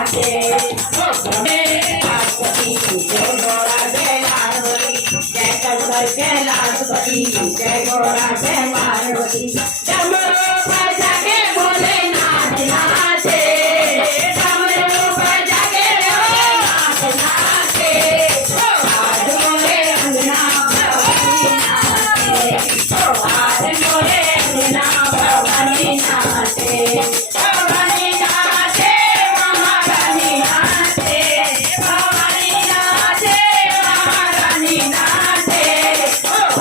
नाचे लाडपति जय गोरा जय लाडपति जय शंकर जय लाडपति जय गोरा जय पार्वती डमरू बजा के बोले नाच नाचे डमरू बजा के बोले नाच नाचे आज मोरे अंगना भवानी नाचे आज मोरे अंगना भवानी नाचे भवानी नाचे महारानी नाचे भवानी नाचे महारानी नाचे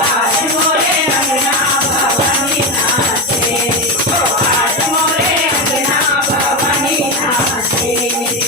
आज मोरे अंगना भवानी नाचे आज मोरे अंगना भवानी नाचे